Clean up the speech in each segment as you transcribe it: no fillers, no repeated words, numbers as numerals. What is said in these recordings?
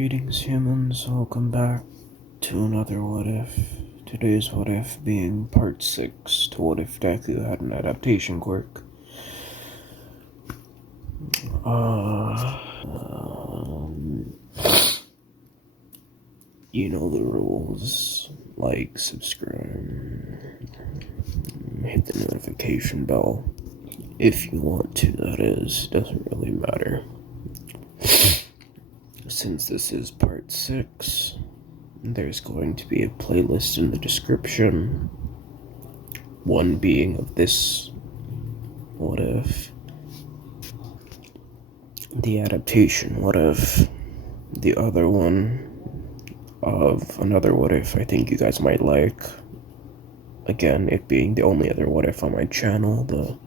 Greetings humans, welcome back to another What If. Today's What If being part 6 to What If Deku had an adaptation quirk. You know the rules. Like, subscribe, hit the notification bell. If you want to, that is. Doesn't really matter. Since this is part 6, there's going to be a playlist in the description. One being of this What If. The adaptation What If. The other one of another What If I think you guys might like. Again, it being the only other What If on my channel, the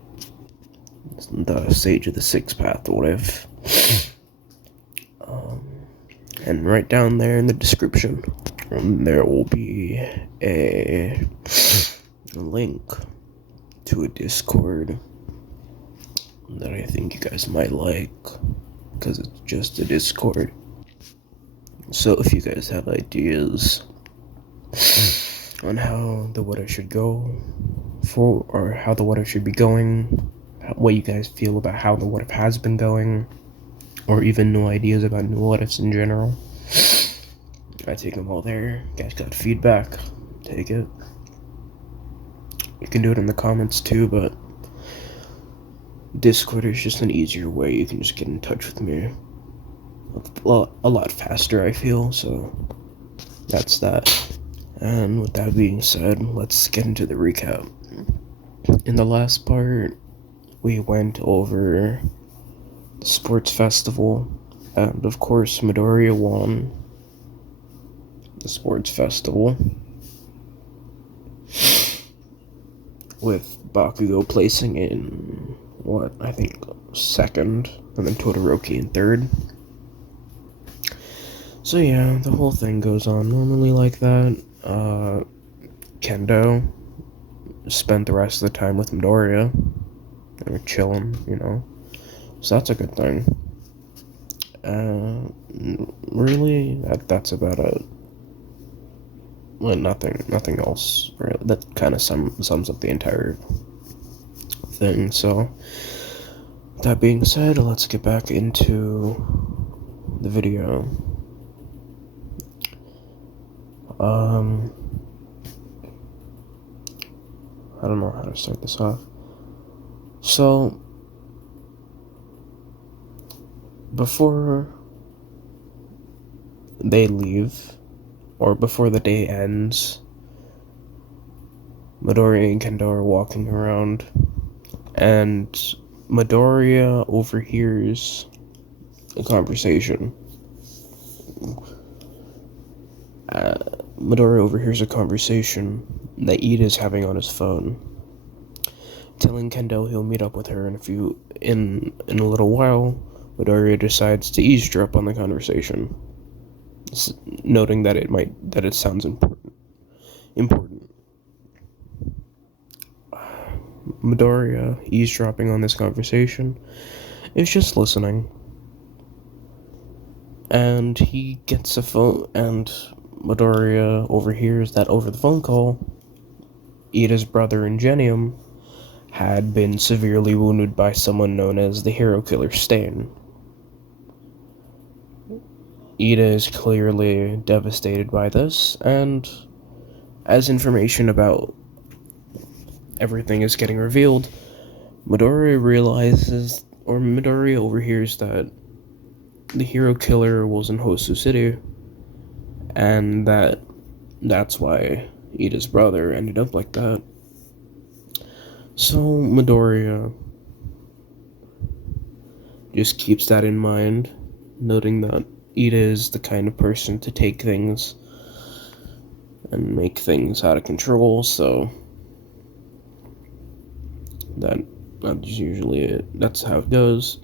Sage of the Sixth Path What If. And right down there in the description, there will be a link to a Discord that I think you guys might like, because it's just a Discord. So if you guys have ideas on how the What If should go for, or how the What If should be going, what you guys feel about how the What If has been going, or even new ideas about new What Ifs in general, I take them all there. You guys got feedback, take it. You can do it in the comments too, but Discord is just an easier way. You can just get in touch with me a lot faster, I feel, so that's that. And with that being said, let's get into the recap. In the last part, we went over the sports festival, and of course Midoriya won the sports festival, with Bakugo placing in I think second, and then Todoroki in third. So yeah, the whole thing goes on normally like that. Kendo spent the rest of the time with Midoriya. They were chilling, so that's a good thing. Really, that's about it. Well, nothing else really. That kind of sums up the entire thing. So, that being said, let's get back into the video. I don't know how to start this off. So, before they leave, or before the day ends, Midoriya and Kendo are walking around, and Midoriya overhears a conversation. Midoriya overhears a conversation that Ida is having on his phone, telling Kendo he'll meet up with her in a little while. Midoriya decides to eavesdrop on the conversation, noting that it sounds important. Midoriya, eavesdropping on this conversation, is just listening. And he gets a phone, and Midoriya overhears that over the phone call, Ida's brother Ingenium had been severely wounded by someone known as the Hero Killer Stain. Ida is clearly devastated by this, and as information about everything is getting revealed, Midoriya overhears that the Hero Killer was in Hosu City, and that's why Ida's brother ended up like that. So Midoriya just keeps that in mind, noting that Ida is the kind of person to take things and make things out of control, so that's usually it. That's how it goes.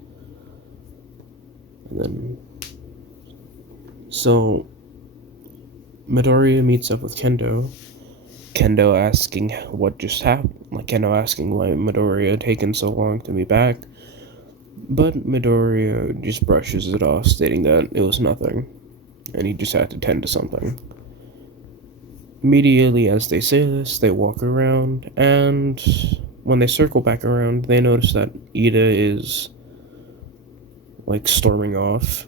And then, so Midoriya meets up with Kendo. Kendo asking what just happened. Kendo asking why Midoriya had taken so long to be back. But Midoriya just brushes it off, stating that it was nothing. and he just had to tend to something. Immediately as they say this, they walk around, and when they circle back around, they notice that Ida is, like, storming off.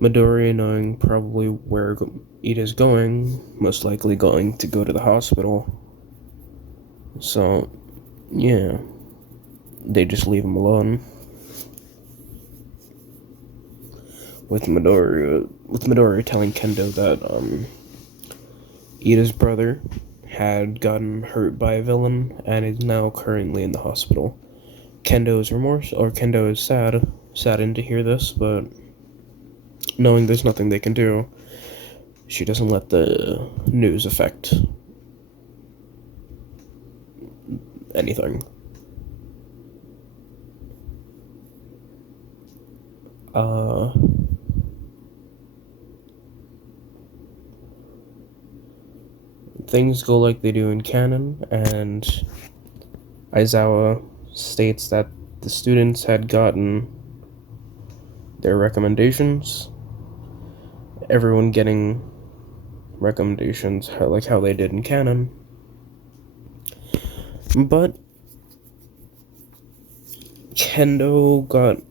Midoriya, knowing probably where Ida's going, most likely going to go to the hospital. So, yeah, they just leave him alone. With Midoriya telling Kendo that Ida's brother had gotten hurt by a villain and is now currently in the hospital. Kendo is saddened to hear this, but knowing there's nothing they can do, she doesn't let the news affect anything. Things go like they do in canon, and Aizawa states that the students had gotten their recommendations. Everyone getting recommendations like how they did in canon. But Kendo got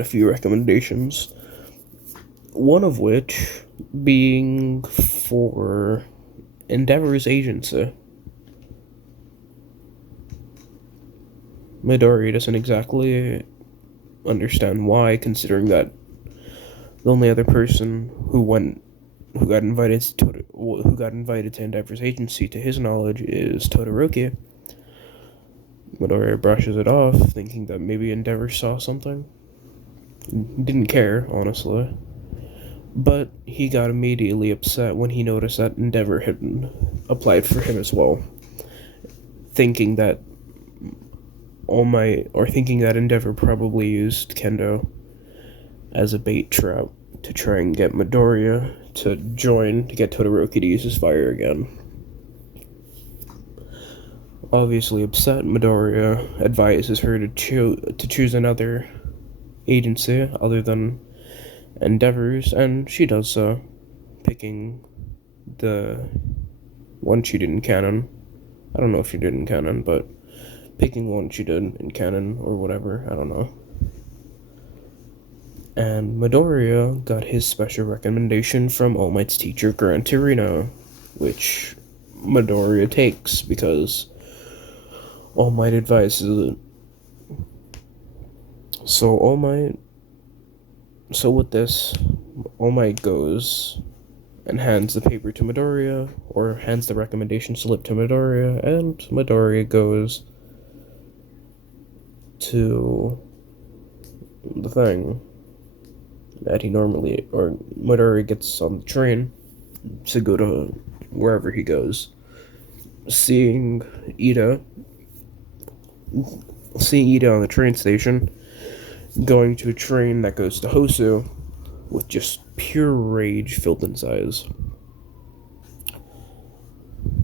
a few recommendations. One of which being for Endeavor's agency. Midori doesn't exactly understand why, considering that the only other person who got invited to Endeavor's agency, to his knowledge, is Todoroki. Midori brushes it off, thinking that maybe Endeavor saw something. Didn't care, honestly. But he got immediately upset when he noticed that Endeavor had applied for him as well, thinking that Endeavor probably used Kendo as a bait trap to try and get Midoriya to get Todoroki to use his fire again. Obviously upset, Midoriya advises her to choose another agency other than Endeavor's, and she does so, picking the one she did in canon. I don't know if she did in canon, but picking one she did in canon or whatever, I don't know. And Midoriya got his special recommendation from All Might's teacher, Gran Torino, which Midoriya takes because All Might advises it. So with this, All Might goes and hands the paper to Midoriya, or hands the recommendation slip to Midoriya, and Midoriya goes to the thing that Midoriya gets on the train to go to wherever he goes. Seeing Ida on the train station, going to a train that goes to Hosu, with just pure rage filled in size.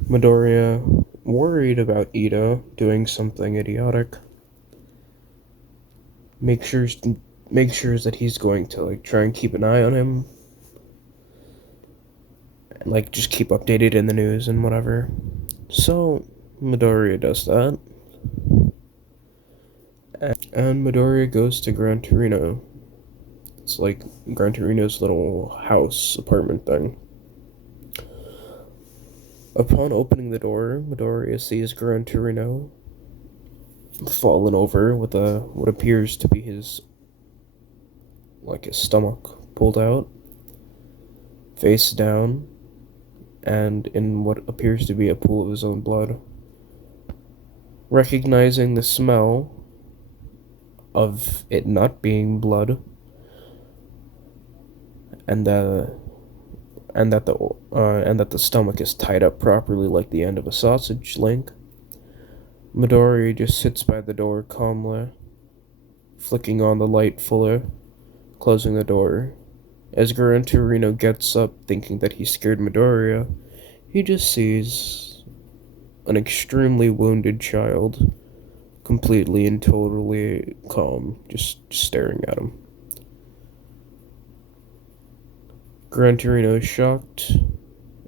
Midoriya, worried about Ida doing something idiotic, makes sure that he's going to try and keep an eye on him, and just keep updated in the news and whatever. So Midoriya does that, and Midoriya goes to Gran Torino. It's like Gran Torino's little apartment thing. Upon opening the door, Midoriya sees Gran Torino fallen over with what appears to be his stomach pulled out, face down, and in what appears to be a pool of his own blood. Recognizing the smell of it not being blood, and that the stomach is tied up properly like the end of a sausage link, Midori just sits by the door calmly, flicking on the light fully, closing the door. As Gran Torino gets up, thinking that he scared Midoriya, he just sees an extremely wounded child completely and totally calm, just staring at him. Gran Torino is shocked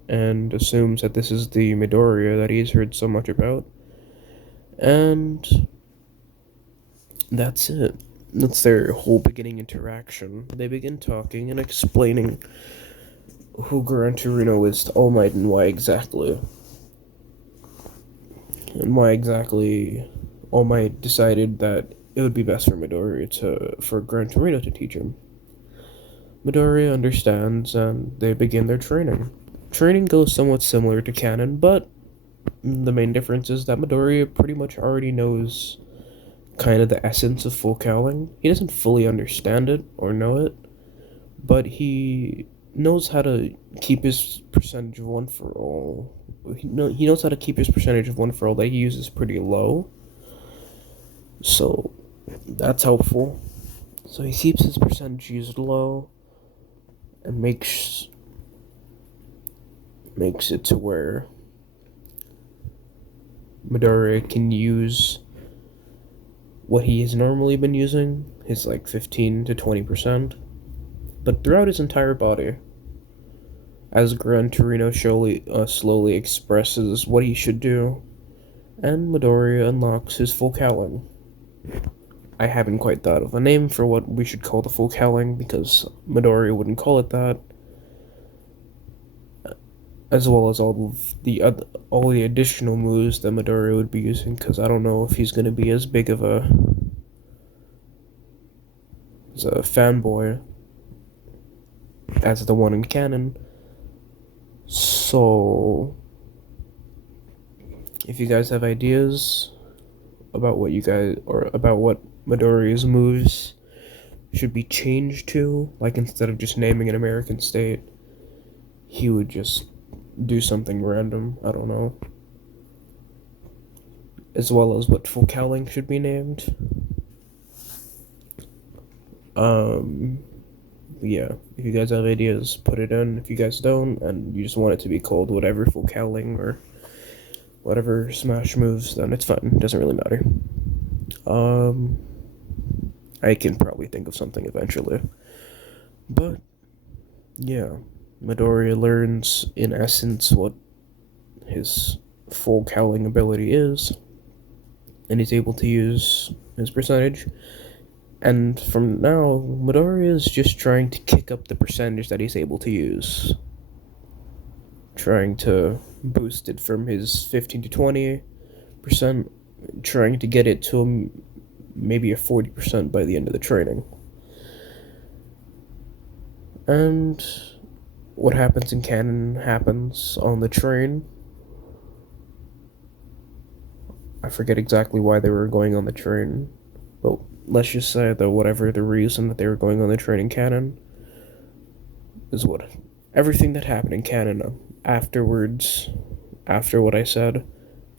and assumes that this is the Midoriya that he's heard so much about. And that's it. That's their whole beginning interaction. They begin talking and explaining who Gran Torino is to All Might and why exactly. And why exactly All Might decided that it would be best for for Gran Torino to teach him. Midoriya understands and they begin their training. Training goes somewhat similar to canon, but the main difference is that Midoriya pretty much already knows kind of the essence of full cowling. He doesn't fully understand it or know it, but he knows how to keep his percentage of one for all. He knows how to keep his percentage of one for all that he uses pretty low. So that's helpful. So he keeps his percentage used low and makes it to where Midoriya can use what he has normally been using, his like 15 to 20%, but throughout his entire body. As Gran Torino slowly expresses what he should do, and Midoriya unlocks his full cowling. I haven't quite thought of a name for what we should call the full cowling because Midoriya wouldn't call it that. As well as all the additional moves that Midoriya would be using, because I don't know if he's going to be as big of a fanboy as the one in canon. So, if you guys have ideas about what Midoriya's moves should be changed to, like instead of just naming an American state, he would just do something random, I don't know. As well as what full cowling should be named. Yeah, if you guys have ideas, put it in. If you guys don't, and you just want it to be called whatever full cowling or whatever smash moves, then it's fine. It doesn't really matter. I can probably think of something eventually. But, yeah, Midoriya learns, in essence, what his full cowling ability is, and he's able to use his percentage. And from now, Midoriya is just trying to kick up the percentage that he's able to use. Trying to boost it from his 15 to 20%, trying to get it to maybe a 40% by the end of the training. And what happens in canon happens on the train. I forget exactly why they were going on the train, but let's just say that whatever the reason that they were going on the train in canon is what everything that happened in canon afterwards, after what I said,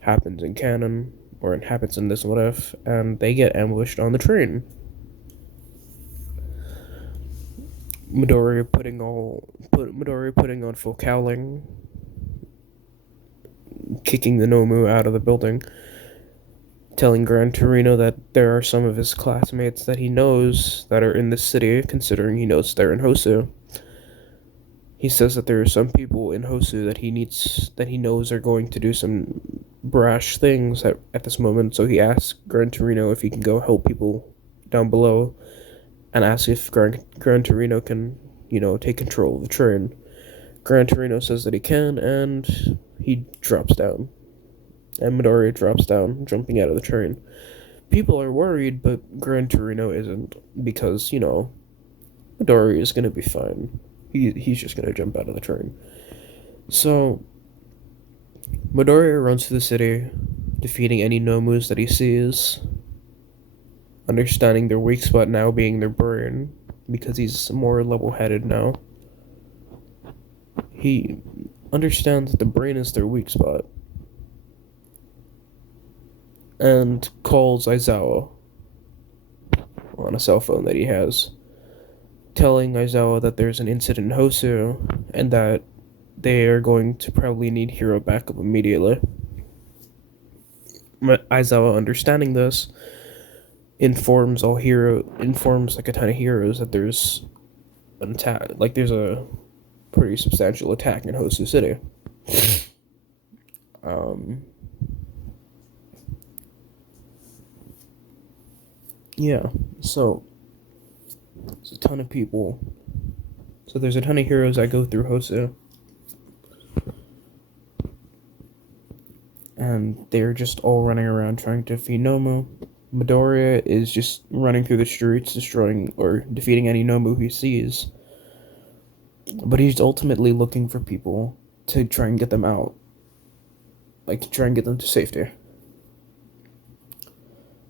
happens in canon, or it happens in this what if, and they get ambushed on the train. Midoriya putting on full cowling, kicking the Nomu out of the building, telling Gran Torino that there are some of his classmates that he knows that are in the city, considering he knows they're in Hosu. He says that there are some people in Hosu that he knows are going to do some brash things at this moment, so he asks Gran Torino if he can go help people down below, and asks if Gran Torino can, take control of the train. Gran Torino says that he can, and he drops down. And Midoriya drops down, jumping out of the train. People are worried, but Gran Torino isn't, because, Midoriya is going to be fine. He's just going to jump out of the train. So, Midoriya runs through the city, defeating any Nomus that he sees, understanding their weak spot now being their brain, because he's more level-headed now. He understands that the brain is their weak spot, and calls Aizawa on a cell phone that he has, telling Aizawa that there's an incident in Hosu, and that they are going to probably need hero backup immediately. Aizawa, understanding this, informs like a ton of heroes that there's an attack, like there's a pretty substantial attack in Hosu City. Um, yeah, so there's a ton of people. So there's a ton of heroes that go through Hosu, and they're just all running around trying to defeat Nomu. Midoriya is just running through the streets, destroying or defeating any Nomu he sees. But he's ultimately looking for people to try and get them out, like to try and get them to safety.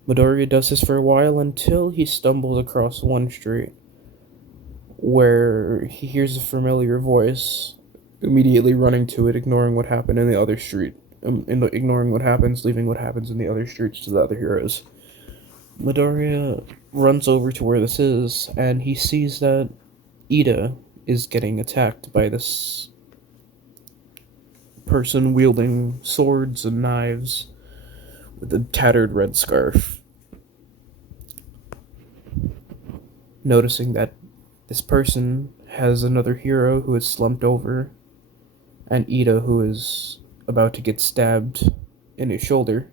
Midoriya does this for a while until he stumbles across one street where he hears a familiar voice, immediately running to it, ignoring what happened in the other street, ignoring what happens, leaving what happens in the other streets to the other heroes. Midoriya runs over to where this is, and he sees that Ida is getting attacked by this person wielding swords and knives with a tattered red scarf. Noticing that this person has another hero who is slumped over, and Ida who is about to get stabbed in his shoulder,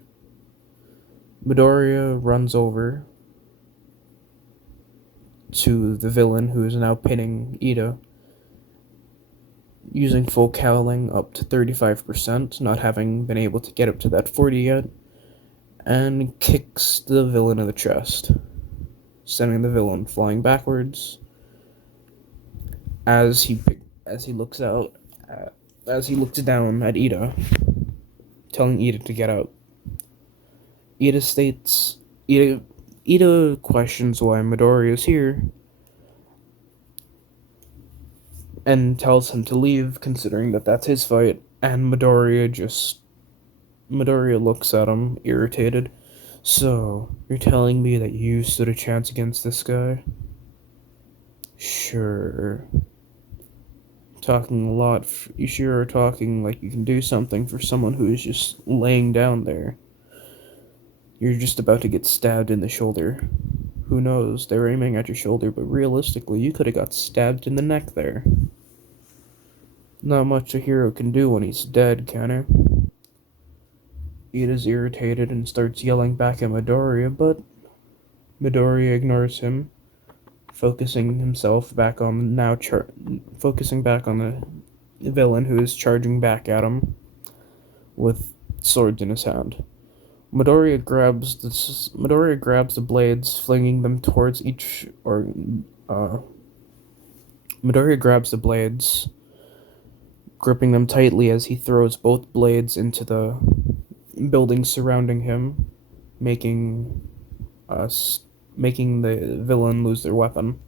Midoriya runs over to the villain who is now pinning Ida, using full cowling up to 35%, not having been able to get up to that 40 yet, and kicks the villain in the chest, sending the villain flying backwards as he looks down at Ida, telling Ida to get out. Ida questions why Midoriya is here and tells him to leave, considering that that's his fight, and Midoriya looks at him, irritated. So, you're telling me that you stood a chance against this guy? Sure. Talking a lot, you sure are talking like you can do something for someone who is just laying down there. You're just about to get stabbed in the shoulder. Who knows, they're aiming at your shoulder, but realistically, you could have got stabbed in the neck there. Not much a hero can do when he's dead, can he? Ida's irritated and starts yelling back at Midoriya, but Midoriya ignores him, focusing back on the villain who is charging back at him with swords in his hand. Midoriya grabs the blades, flinging them towards each, Midoriya grabs the blades, gripping them tightly as he throws both blades into the buildings surrounding him, making the villain lose their weapon.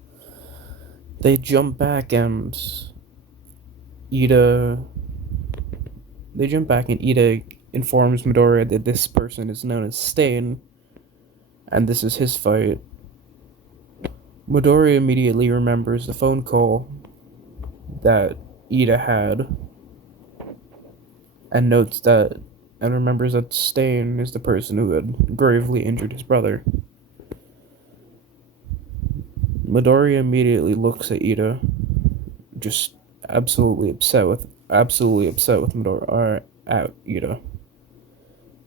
They jump back and Ida informs Midoriya that this person is known as Stain, and this is his fight. Midoriya immediately remembers the phone call that Ida had, and remembers that Stain is the person who had gravely injured his brother. Midoriya immediately looks at Ida, just absolutely upset with Ida,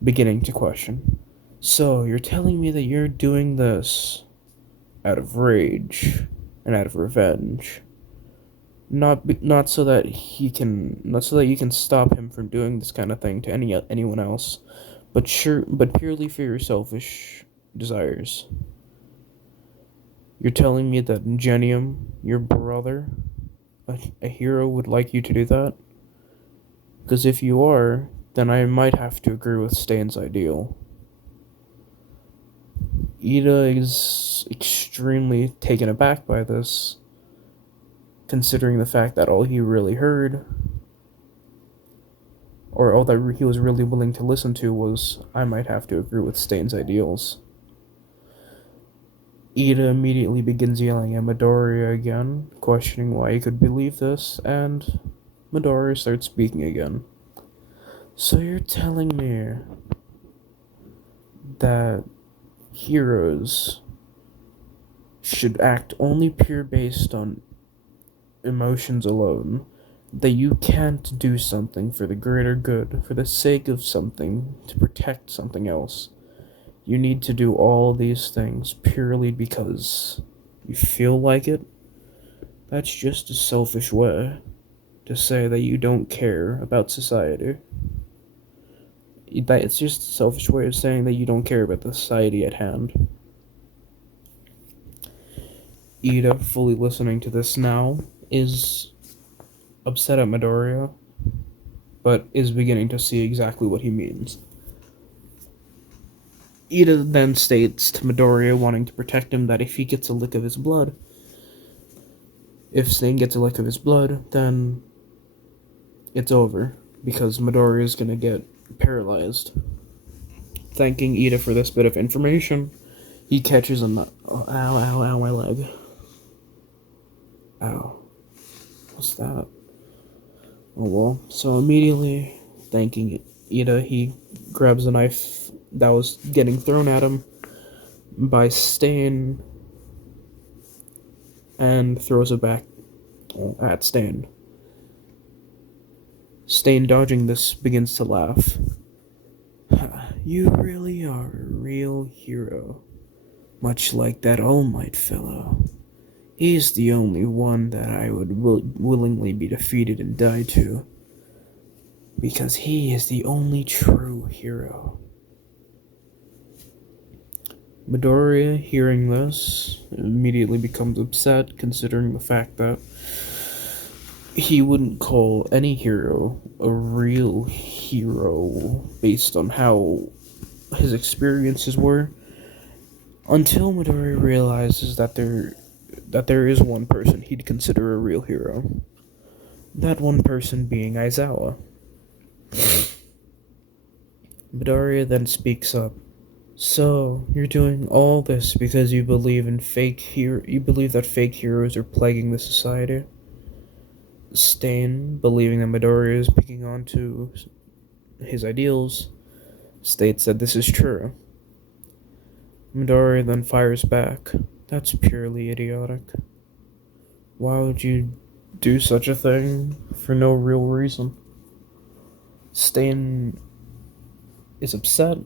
beginning to question. So, you're telling me that you're doing this out of rage and out of revenge, not so that you can stop him from doing this kind of thing to anyone else, but purely for your selfish desires. You're telling me that Genium, your brother, a hero, would like you to do that? Because if you are, then I might have to agree with Stain's ideal. Ida is extremely taken aback by this, considering the fact that all he really heard, or all that he was really willing to listen to, was, I might have to agree with Stain's ideals. Ida immediately begins yelling at Midoriya again, questioning why he could believe this, and Midoriya starts speaking again. So you're telling me that heroes should act only pure based on emotions alone, that you can't do something for the greater good, for the sake of something, to protect something else. You need to do all these things purely because you feel like it. That's just a selfish way to say that you don't care about society. That it's just a selfish way of saying that you don't care about the society at hand. Ida, fully listening to this now, is upset at Midoriya, but is beginning to see exactly what he means. Ida then states to Midoriya, wanting to protect him, that if he gets a lick of his blood, if Stain gets a lick of his blood, then it's over, because Midoriya is gonna get paralyzed. Thanking Ida for this bit of information, he catches a nut. Oh, ow, ow, ow, my leg. Ow. What's that? Oh well. So immediately, thanking Ida, he grabs a knife that was getting thrown at him by Stain and throws it back at Stain. Stain, dodging this, begins to laugh. You really are a real hero. Much like that All Might fellow. He's the only one that I would willingly be defeated and die to. Because he is the only true hero. Midoriya, hearing this, immediately becomes upset, considering the fact that he wouldn't call any hero a real hero based on how his experiences were, until Midoriya realizes that there is one person he'd consider a real hero. That one person being Aizawa. Midoriya then speaks up. So, you're doing all this because you believe you believe that fake heroes are plaguing the society? Stain, believing that Midoriya is picking on to his ideals, states that this is true. Midoriya then fires back. That's purely idiotic. Why would you do such a thing for no real reason? Stain is upset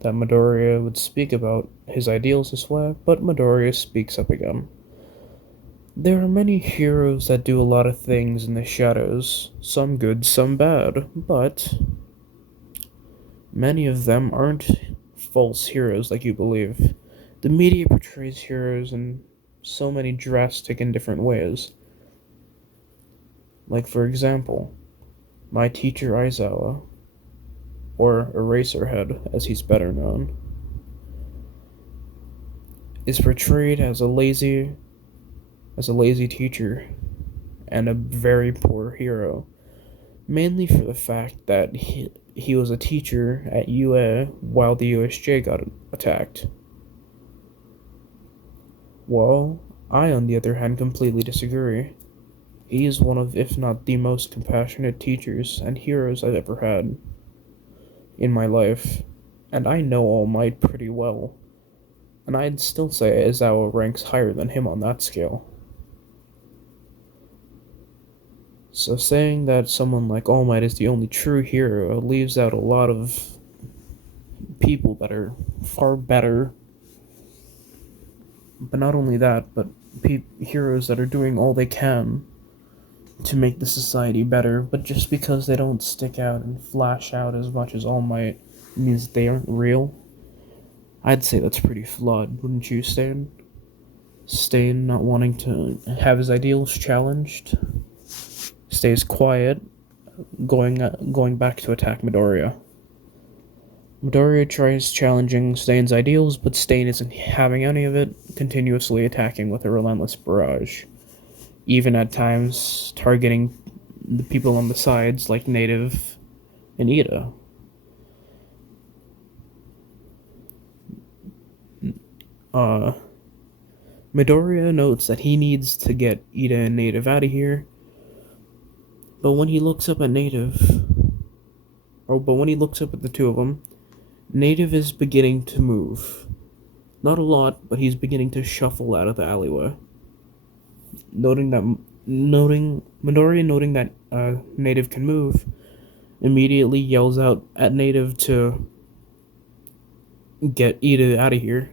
that Midoriya would speak about his ideals this way, but Midoriya speaks up again. There are many heroes that do a lot of things in the shadows, some good, some bad, but many of them aren't false heroes like you believe. The media portrays heroes in so many drastic and different ways. Like, for example, my teacher Aizawa, or Eraserhead as he's better known, is portrayed as a lazy teacher and a very poor hero, mainly for the fact that he was a teacher at UA while the USJ got attacked. Well, I, on the other hand, completely disagree. He is one of, if not the most compassionate teachers and heroes I've ever had in my life, and I know All Might pretty well, and I'd still say Aizawa ranks higher than him on that scale. So saying that someone like All Might is the only true hero leaves out a lot of people that are far better. But not only that, but heroes that are doing all they can to make the society better, but just because they don't stick out and flash out as much as All Might means that they aren't real. I'd say that's pretty flawed, wouldn't you, Stain? Stain not wanting to have his ideals challenged, stays quiet, going back to attack Midoriya. Midoriya tries challenging Stain's ideals, but Stain isn't having any of it, continuously attacking with a relentless barrage, even at times targeting the people on the sides like Native and Ida. Midoriya notes that he needs to get Ida and Native out of here, but when he looks up at the two of them, Native is beginning to move. Not a lot, but he's beginning to shuffle out of the alleyway. Midoriya noting that Native can move, immediately yells out at Native to get Ida out of here.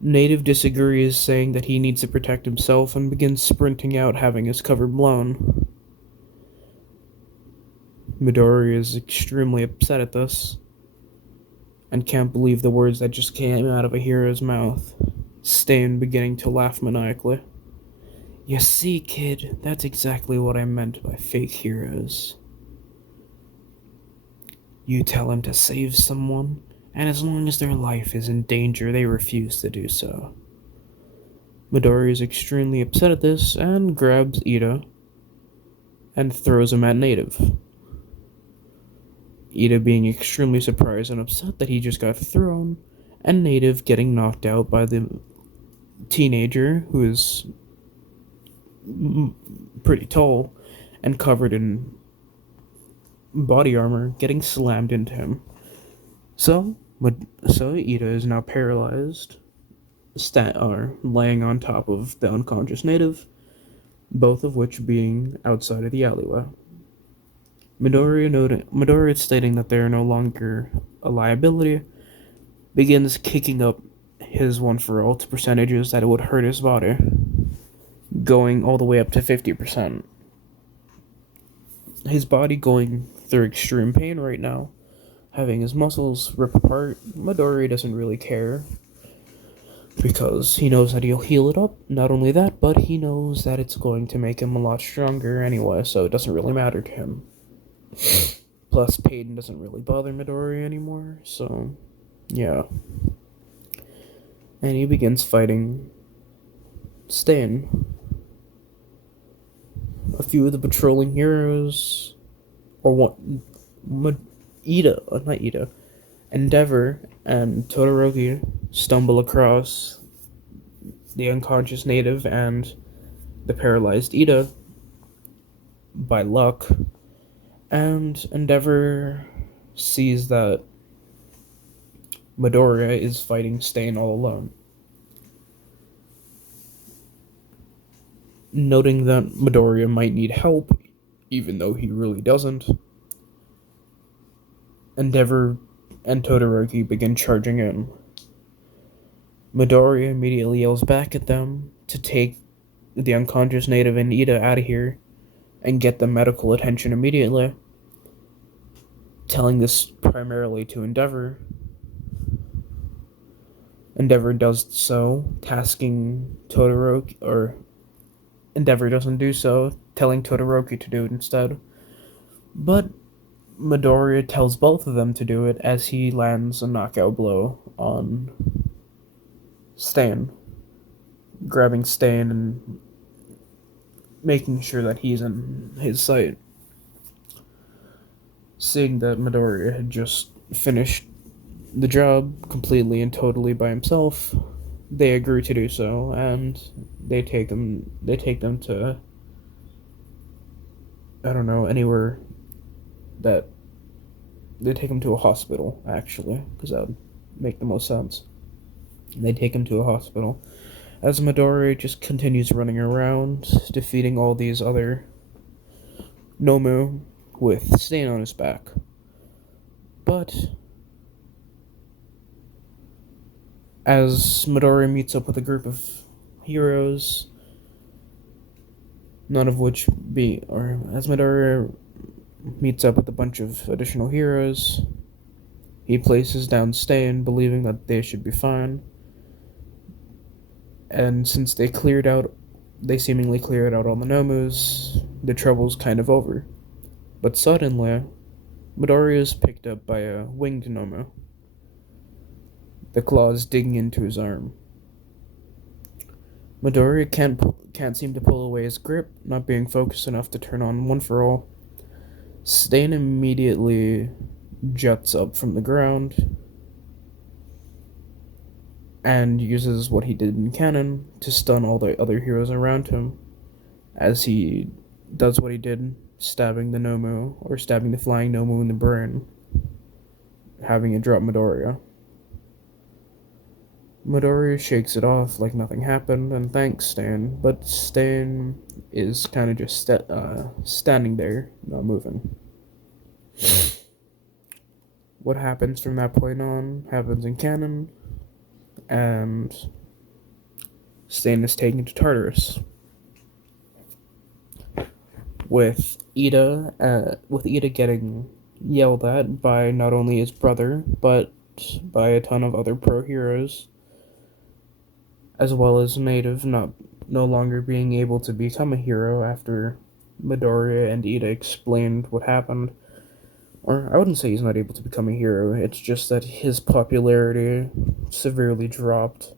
Native disagrees, saying that he needs to protect himself, and begins sprinting out, having his cover blown. Midoriya is extremely upset at this, and can't believe the words that just came out of a hero's mouth. Stain beginning to laugh maniacally. You see, kid, that's exactly what I meant by fake heroes. You tell them to save someone, and as long as their life is in danger, they refuse to do so. Midori is extremely upset at this and grabs Ida and throws him at Native. Ida being extremely surprised and upset that he just got thrown, and Native getting knocked out by the teenager who is pretty tall and covered in body armor, getting slammed into him. So Ida is now paralyzed, laying on top of the unconscious Native, both of which being outside of the alleyway. Midori stating that they are no longer a liability, begins kicking up his one for all to percentages that it would hurt his body, going all the way up to 50%. His body going through extreme pain right now, having his muscles rip apart. Midori doesn't really care, because he knows that he'll heal it up. Not only that, but he knows that it's going to make him a lot stronger anyway, so it doesn't really matter to him. Plus, pain doesn't really bother Midori anymore, so yeah. And he begins fighting Stain. A few of the patrolling heroes, or one, not Ida, Endeavor and Todoroki stumble across the unconscious Native and the paralyzed Ida by luck, and Endeavor sees that Midoriya is fighting Stain all alone. Noting that Midoriya might need help, even though he really doesn't, Endeavor and Todoroki begin charging in. Midoriya immediately yells back at them to take the unconscious Native and Ida out of here and get them medical attention immediately, telling this primarily to Endeavor. Endeavor does so, tasking Todoroki, or Endeavor doesn't do so, telling Todoroki to do it instead. But Midoriya tells both of them to do it as he lands a knockout blow on Stain, grabbing Stain and making sure that he's in his sight. Seeing that Midoriya had just finished the job completely and totally by himself, they agree to do so, and they take them to, I don't know, anywhere that they take him to a hospital, actually, because that would make the most sense. They take him to a hospital as Midori just continues running around, defeating all these other Nomu with Stain on his back. But as Midori meets up with a group of heroes, as Midori meets up with a bunch of additional heroes, he places down Stain, believing that they should be fine. And since they seemingly cleared out all the Nomus, the trouble's kind of over. But suddenly, Midori is picked up by a winged Nomu, the claws digging into his arm. Midori can't seem to pull away his grip, not being focused enough to turn on One for All. Stain immediately juts up from the ground and uses what he did in canon to stun all the other heroes around him, as he does what he did, stabbing the flying Nomu in the brain. having it drop Midoriya. Midoriya shakes it off like nothing happened and thanks Stan, but Stan is kind of just standing there, not moving. What happens from that point on happens in canon, and Stan is taken to Tartarus with Ida getting yelled at by not only his brother but by a ton of other pro heroes, as well as Native no longer being able to become a hero after Midoriya and Ida explained what happened. Or I wouldn't say he's not able to become a hero, it's just that his popularity severely dropped,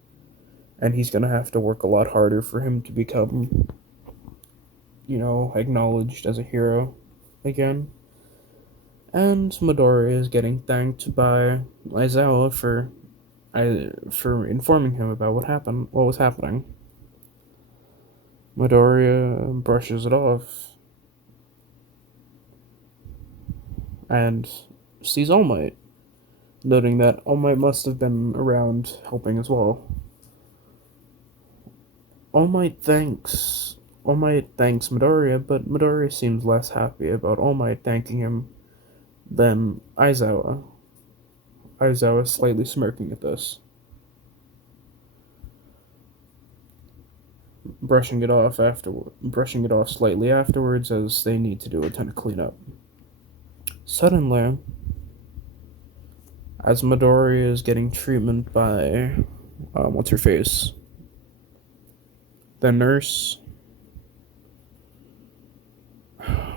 and he's gonna have to work a lot harder for him to become, acknowledged as a hero again. And Midoriya is getting thanked by Aizawa for informing him about what was happening. Midoriya brushes it off and sees All Might, noting that All Might must have been around helping as well. All Might thanks Midoriya, but Midoriya seems less happy about All Might thanking him than Aizawa. Aizawa is slightly smirking at this, brushing it off slightly afterwards as they need to do a ton of cleanup. Suddenly, as Midoriya is getting treatment by what's her face? The nurse.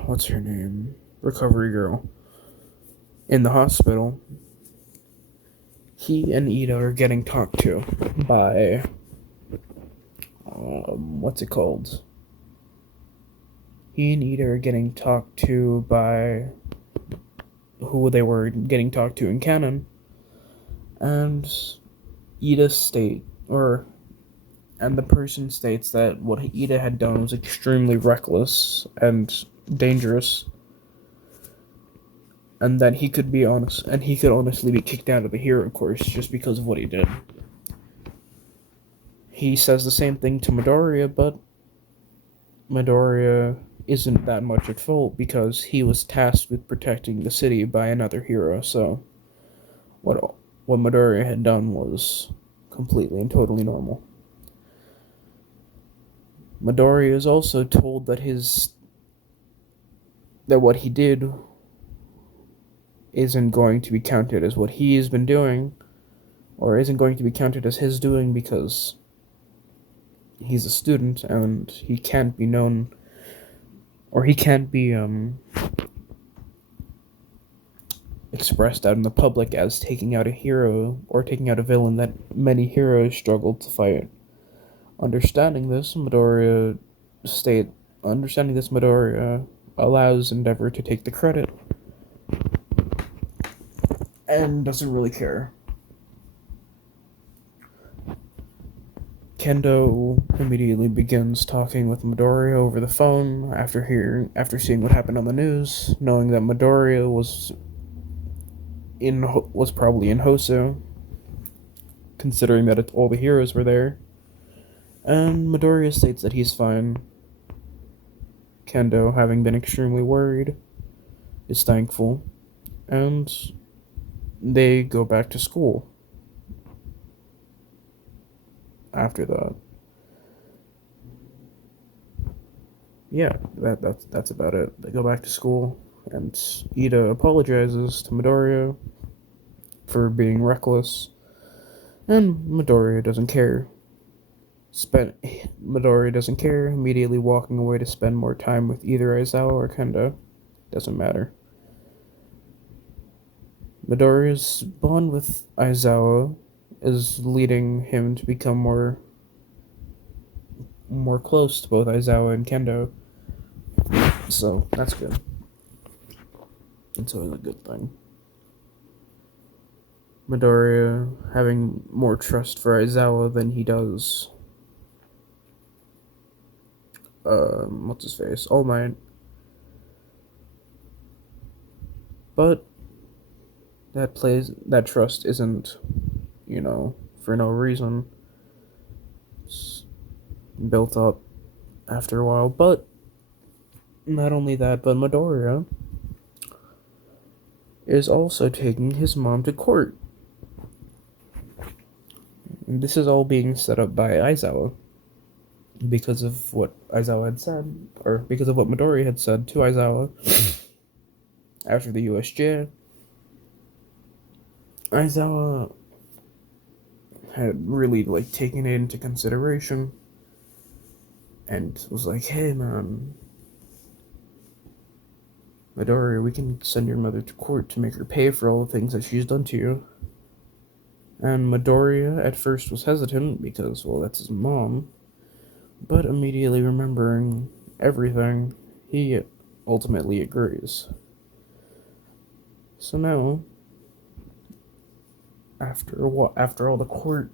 What's her name? Recovery girl. In the hospital, he and Ida are getting talked to by what's it called? He and Ida are getting talked to by who they were getting talked to in canon, and the person states that what Ida had done was extremely reckless and dangerous, and that he could honestly be kicked out of the hero course just because of what he did. He says the same thing to Midoriya, but Midoriya isn't that much at fault because he was tasked with protecting the city by another hero, so what Midoriya had done was completely and totally normal. Midoriya is also told that what he did isn't going to be counted as what he has been doing, or isn't going to be counted as his doing because he's a student and he can't be known, or he can't be expressed out in the public as taking out a hero or taking out a villain that many heroes struggled to fight. Understanding this, Midoriya allows Endeavor to take the credit and doesn't really care. Kendo immediately begins talking with Midoriya over the phone after seeing what happened on the news, knowing that Midoriya was probably in Hosu, considering that all the heroes were there. And Midoriya states that he's fine. Kendo, having been extremely worried, is thankful, and they go back to school after that. Yeah, that's about it. They go back to school, and Ida apologizes to Midoriya for being reckless, and Midoriya doesn't care. Midoriya doesn't care, immediately walking away to spend more time with either Aizawa or Kendo. Doesn't matter. Midoriya's bond with Aizawa is leading him to become more close to both Aizawa and Kendo. So that's good. It's always a good thing. Midoriya having more trust for Aizawa than he does what's his face? All Might. But that trust isn't, for no reason. It's built up after a while. But not only that, but Midoriya is also taking his mom to court. And this is all being set up by Aizawa because of what Aizawa had said, or because of what Midori had said to Aizawa after the USJ. Aizawa had really taken it into consideration and was like, "Hey man, Midori, we can send your mother to court to make her pay for all the things that she's done to you." And Midoriya at first was hesitant because, well, that's his mom, but immediately remembering everything, he ultimately agrees. So now, after all the court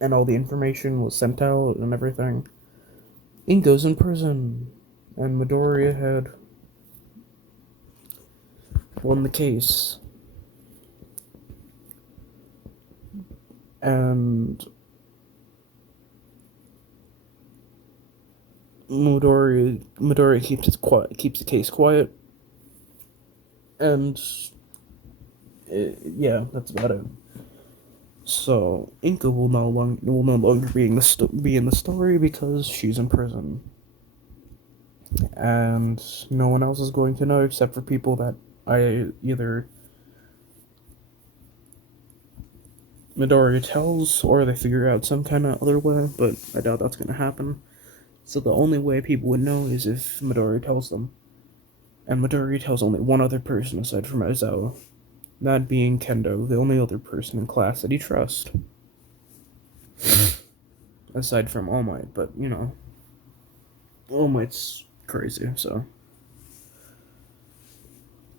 and all the information was sent out and everything, Inko's in prison, and Midoriya had won the case. And Midoriya keeps the case quiet, and yeah, that's about it. So Inka will no longer be in the story because she's in prison, and no one else is going to know except for people that I either Midoriya tells or they figure out some kind of other way. But I doubt that's gonna happen. So the only way people would know is if Midoriya tells them, and Midoriya tells only one other person aside from Aizawa. That being Kendo, the only other person in class that he trusts. Aside from All Might, but, All Might's crazy, so.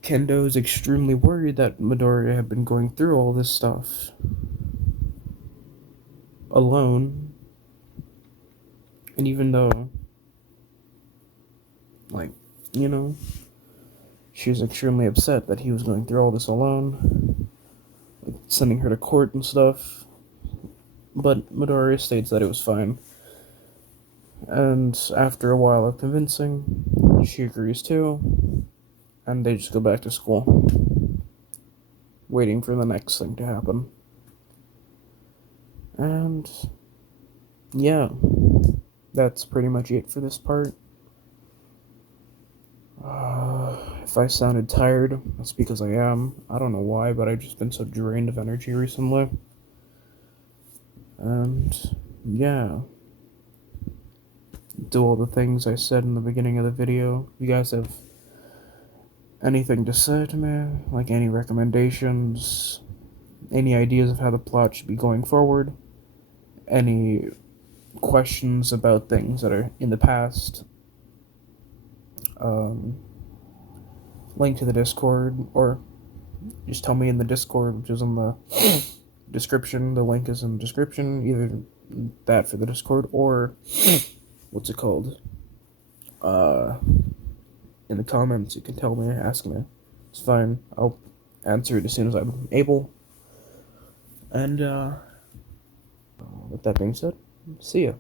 Kendo is extremely worried that Midoriya had been going through all this stuff alone. And even though, she was extremely upset that he was going through all this alone, sending her to court and stuff. But Midoriya states that it was fine. And after a while of convincing, she agrees too, and they just go back to school, waiting for the next thing to happen. And yeah, that's pretty much it for this part. If I sounded tired, that's because I am. I don't know why, but I've just been so drained of energy recently. And yeah, do all the things I said in the beginning of the video. You guys have anything to say to me? Like any recommendations? Any ideas of how the plot should be going forward? Any questions about things that are in the past? Link to the Discord, or just tell me in the Discord, which is in the description. The link is in the description. Either that for the Discord, or what's it called? In the comments, you can tell me, ask me. It's fine. I'll answer it as soon as I'm able. And with that being said, see ya.